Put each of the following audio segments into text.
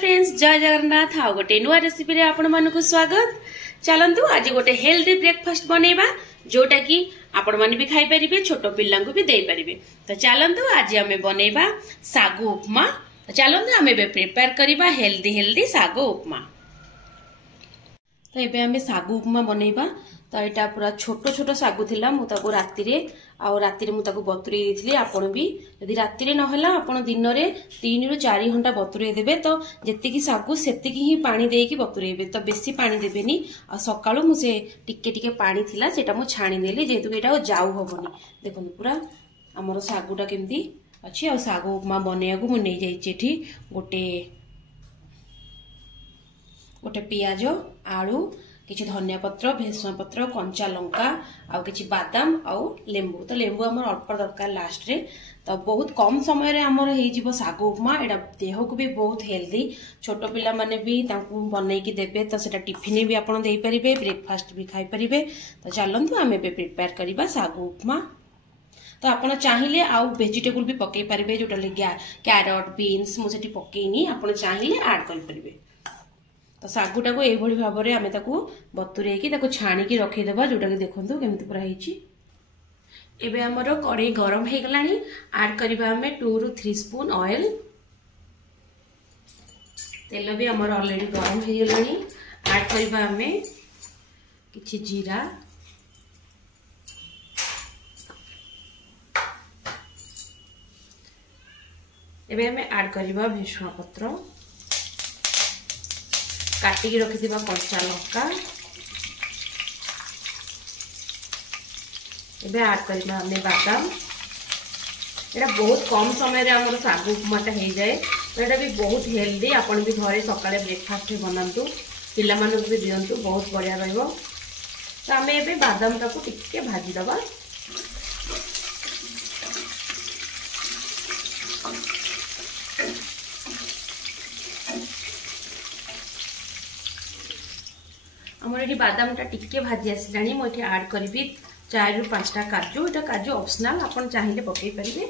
Friends जय जगन्नाथ आ गोटे नुआ रेसिपी रे आपण मानकु स्वागत। चलंतु आज गोटे हेल्दी ब्रेकफास्ट बनेबा जोटा कि आपण माने भी खाई परिबे छोट पिल्लांकु भी देई परिबे। तो चलंतु आज हमें बनेबा सागु उपमा। तो चलंतु हमें बे प्रिपेयर करिबा हेल्दी सागु उपमा। तो एबे हमें सागु उपमा बनेबा। तो एटा पूरा छोट छोट सागु थिला मु ताको राती रे मु ताको बतुरी देथिली। आपण भी यदि राती रे नहला आपण दिन रे 3 रु 4 घंटा बतुरी देबे। तो जेतिकी सागु सेतिकी ही पानी देकी बतुरेबे। तो बेसी पानी देबेनी। आ सकाळु मु से टिके टिके पानी थिला सेटा मु छाणी देली जेतु एटा जाऊ हबनी। देखो पूरा हमर सागुटा केमती अछि। आ सागु उपमा बनेयागु मु नै जाई एठी गोटे पियाज आलू किछि धनिया पत्र भेसुआ पत्र कंचा लंका आउ किछि बादाम आउ लेंबू। तो लेंबू हमर अल्प दरकार लास्ट रे। तो बहुत कम समय रे हमर हेई जिवो सागु उपमा। एडा देह को भी बहुत हेल्दी। छोट पिला माने भी तांकु बनै कि देबे। तो सेटा टिफिन भी आपण देई परिबे ब्रेकफास्ट भी खाई परिबे। तो चलंतु हमें बे प्रिपेयर करिबा सागु उपमा। तो आपण चाहिले आउ वेजिटेबल भी पकै परिबे जोटा ले कैरट बीन्स मु सेठी पकैनी आपण चाहिले ऐड करि परिबे। तो सागुटा को एभली भाव में आम बतुरे छाणी की रखीदेबा जोटा कि देखो केमती पूरा होइछि। एबे हमर कड़ाई गरम हो गलानी। ऐड करबा हमें 2 रु 3 स्पून ऑयल। तेल भी हमर ऑलरेडी गरम हो गलानी। ऐड करबा हमें किछि जीरा एबे हमें ऐड करबा भेसुआ पत्र काटिकी रखिथिबा कंचा लंका एबे ऐड करबा हमें बादाम। एटा बहुत कम समय रे हमर सागु उपमाटा हो जाए। तो एटा भी बहुत हेल्दी। आपण भी घरे सकाळे ब्रेकफास्ट बनांतु पिला मानक भी दियंतु बहुत बढ़िया रहइबो। तो हमें एबे बादाम टाको टिके भाजी दबा। हमर एठी बादाम टा टिके भाजी आसिलानी। मु एठी ऐड करबी 4 रु 5 टा काजू। एटा काजू ऑप्शनल आपण चाहिले पकै परिबे।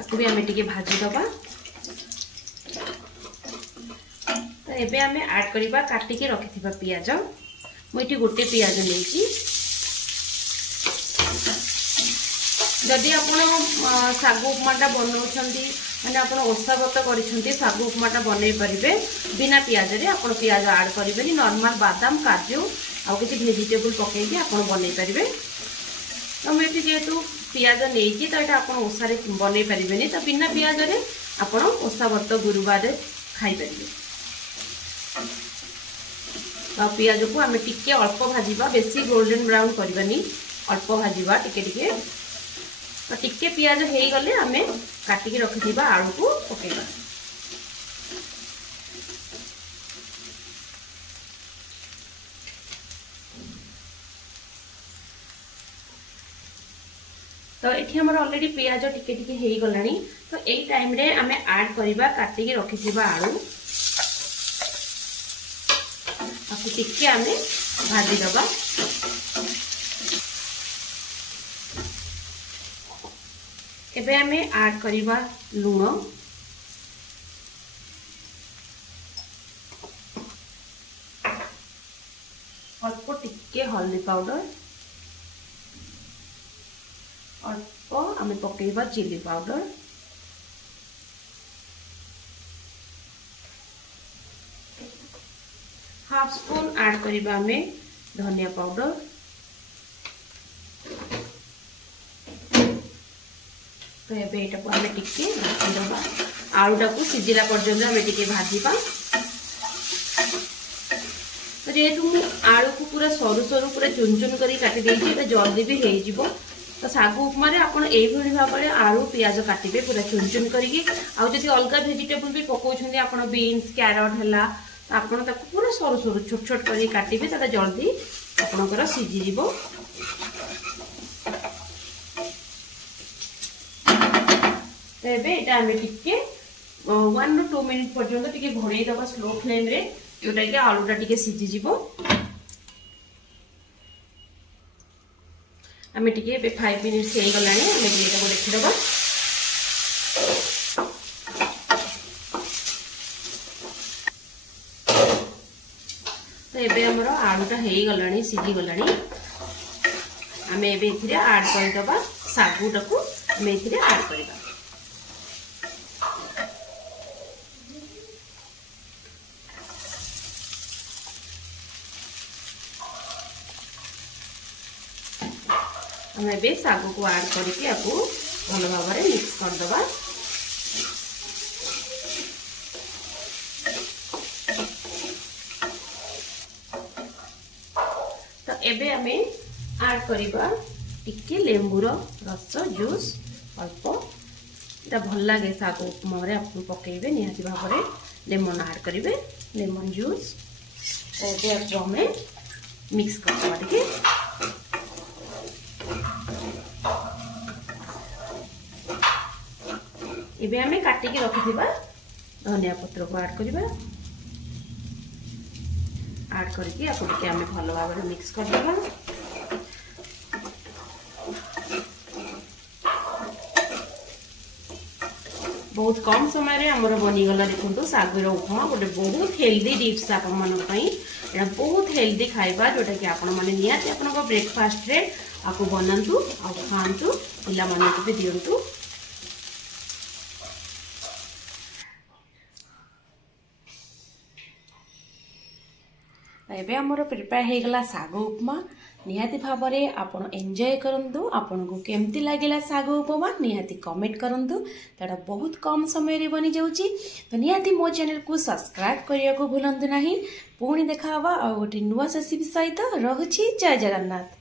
आकु भी हमें टिके भाजी दबा। तो एबे हमें ऐड करबा काटी के रखिथिबा पियाज। मु एठी गोटे पियाज लेछि। जदि आपण सागु उपमाटा बनौछंती माने आपण ओसा व्रत करिसंती सागु उपमाटा बनै परिबे बिना पियाज रे। आपण पियाज ऐड करिबेनी। नॉर्मल बादाम काजू आ किछि वेजिटेबल पकै के आपण बनै परिबे। तो मैं जेहेतु पियाज नेछि तो एटा आपण ओसा रे बनै परिबेनी। तो बिना पियाज रे आपण ओसा व्रत गुरुवार रे खाइ परिबे। तो पियाज को हमें टिके अल्प भाजीबा बेसी गोल्डन ब्राउन करबानी अल्प भाजीबा टिके टिके। तो टिके पियाज हो गले हमें काटिकी रखिथिबा आलू को पकेबा। तो एठी हमर ऑलरेडी पियाज टिके टिके हो गलानी। तो एई टाइम रे हमें ऐड करबा काटिकी रखिथिबा आलू आपको टिके हमें भाजी दबा। एबे हमें ऐड करबा लूण अल्प टिके हल्दी पाउडर अल्प हमें पकेबा chilli powder half spoon add करबा हमें धनिया पाउडर। तो एबे एटा को हमें टिके भाजी दबा। आलूटा को सिजिला पर्यंत हमें टिके भाजीबा। तो जेहेतु मु आलू को पूरा सरू सरू पूरा चुन चुन करी काटी देछि एटा जल्दी भी हे जिवो। तो सागु उपमा रे आपण एई भली भाव रे आलू प्याज काटिबे पूरा चुन चुन करिकि। आ जदि अलगा वेजिटेबल भी पकोछन्ती आपण बीन्स कैरट हला तो आपण ताको पूरा सरू सरू छोट छोट करी काटिबे ताता जल्दी आपणकर सिजि जिवो। तो एबे एटा हमें टिके 1 रु 2 मिनिट पर्यंत टिके घोड़े दबा स्लो फ्लेम रे जोटा कि आलूटा टिके सिझी जिवो। हमें टिके 5 मिनिट्स हो गलानी। हमें एटा को देखि दबा। तो एबे हमर आलूटा हेई गलानी सिझी गलानी आमे एबे इथिरे ऐड कर दबा सागुटा को आमे इथिरे ऐड करबा आमे एबे सागु को ऐड करके आपको भल भाव में मिक्स कर दबा एबे आमे ऐड करिबा टिके लेंबूर रस जूस अल्प इटा भल लगे साग उपमा रे आपन पकेबे निहाती भाव में लेमन ऐड करिवे लेमन जूस एबे आपको हमें मिक्स करबा टिके एबे आमे काटी के रखिथिबा धनिया पत्र को ऐड करिबा ऐड करके आपके आमे भल भाव में मिक्स कर देबा बहुत कम समय रे हमर बनी गला देखंतु सागर उपमा गोटे बहुत हेल्दी डिश आपन मन पई एटा बहुत हेल्दी खाइबा जोटा कि आपन माने नियाती आपन ब्रेकफास्ट रे आपको बनंतु आ खांतु पिला माने को भी दियंतु एबे हमर प्रिपेयर हे गला साग उपमा निहाती भाव में आपण एंजॉय करंतु आपन को केमती लागेला साग उपमा निहाती कमेंट करंतु तडा बहुत कम समय रे बनी जाउची तो निहाती मो चैनल को सब्सक्राइब करिया को भूलंतु नाही पुणी देखा हवा आ गोटे नुवा रेसिपी सहित रहुची जय जगन्नाथ।